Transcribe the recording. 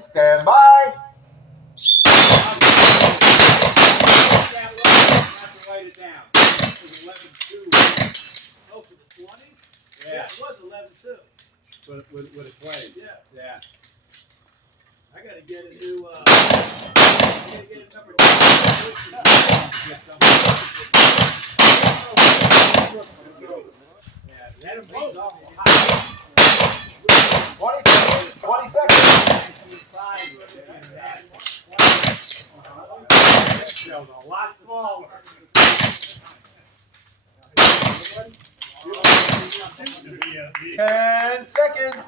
Stand by. Write it down. It was 11-2. Oh, for the 20s? Yeah. It was 11-2. With a 20. Yeah. Yeah. I gotta get a new, I gotta get a number 2. Yeah, let him beat off. 20 seconds. 20 seconds. That was a lot smaller. 10 seconds.